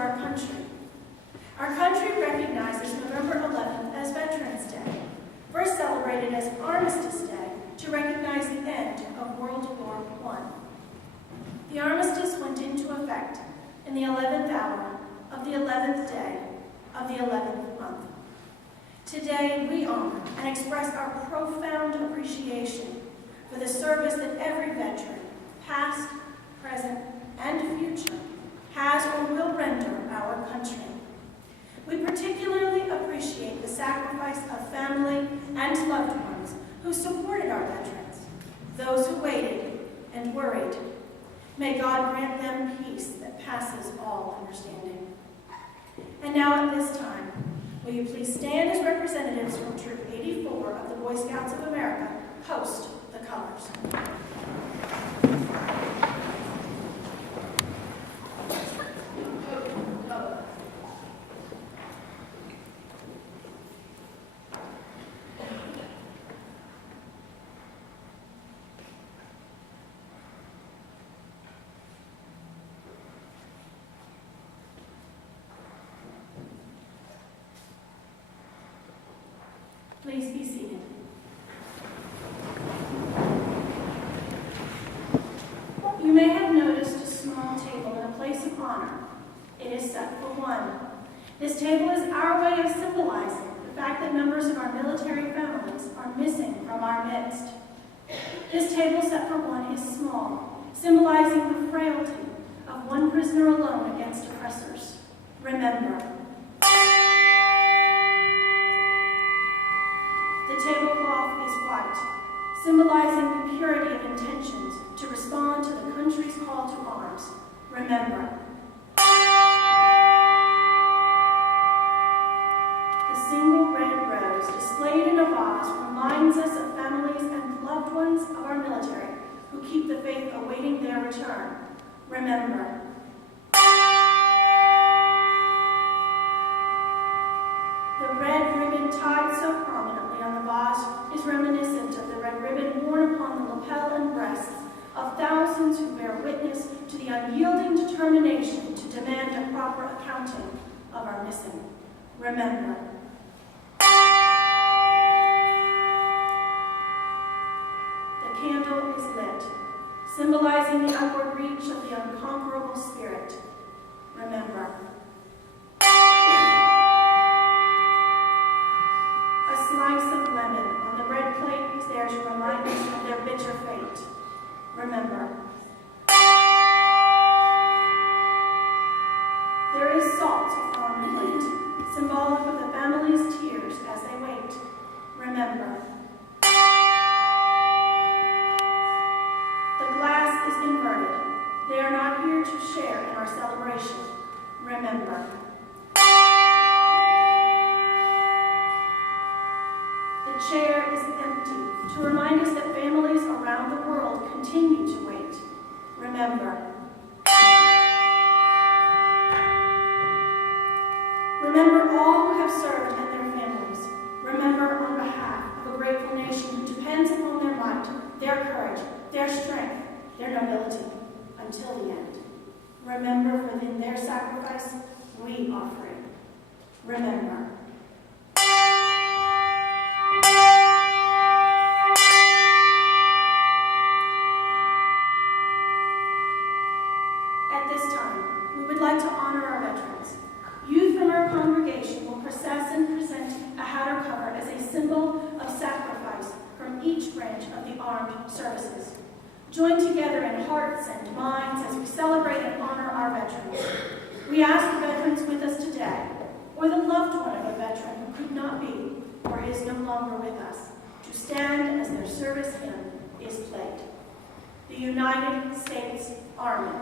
our country. Our country recognizes November 11th as Veterans Day, first celebrated as Armistice Day to recognize the end of World War I. The armistice went into effect in the 11th hour of the 11th day of the 11th month. Today, we honor and express our profound appreciation for the service that every veteran, past, present, and future, has or will render our country. We particularly appreciate the sacrifice of family and loved ones who supported our veterans, those who waited and worried. May God grant them peace that passes all understanding. And now at this time, will you please stand as representatives from Troop 84 of the Boy Scouts of America host the colors. Please be seated. You may have noticed a small table in a place of honor. It is set for one. This table is our way of symbolizing the fact that members of our military families are missing from our midst. This table set for one is small, symbolizing the frailty of one prisoner alone against oppressors. Remember, the tablecloth is white, symbolizing the purity of intentions to respond to the country's call to arms. Remember. The single red rose displayed in a vase reminds us of families and loved ones of our military who keep the faith awaiting their return. Remember. The red ribbon tied so prominently on the vase is reminiscent of the red ribbon worn upon the lapel and breasts of thousands who bear witness to the unyielding determination to demand a proper accounting of our missing. Remember. The candle is lit, symbolizing the upward reach of the unconquerable spirit. Remember. A slice of lemon on the red plate is there to remind us of their bitter fate. Remember. There is salt on the plate, symbolic of the family's tears as they wait. Remember. The glass is inverted. They are not here to share in our celebration. Remember. The chair is empty to remind us that families around the world continue to wait. Remember. Remember all who have served and their families. Remember on behalf of a grateful nation who depends upon their might, their courage, their strength, their nobility, until the end. Remember within their sacrifice, we offer it. Remember. At this time, we would like to honor our veterans. Youth from our congregation will process and present a hatter cover as a symbol of sacrifice from each branch of the armed services. Join together in hearts and minds as we celebrate and honor our veterans. We ask the veterans with us today, or the loved one of a veteran who could not be or is no longer with us, to stand as their service hymn is played. The United States Army.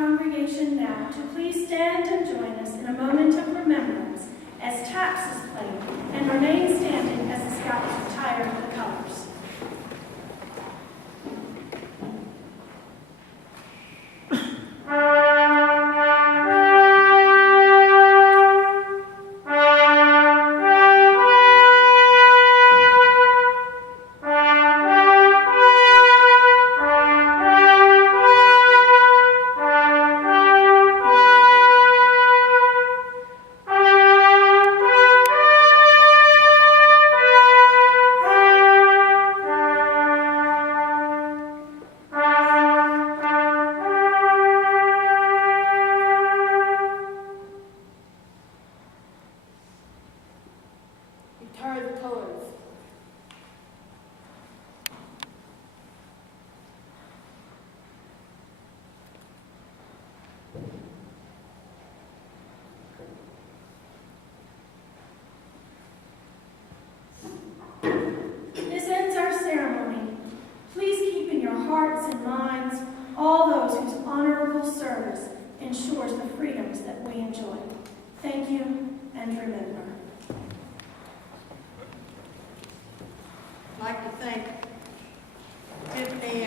congregation now to please stand and join us in a moment of remembrance as taps is played and remain standing as the Scouts retire the colors. Retire the colors. This ends our ceremony. Please keep in your hearts and minds all those whose honorable service ensures the freedoms that we enjoy. Thank you, and remember. I'd like to thank Tiffany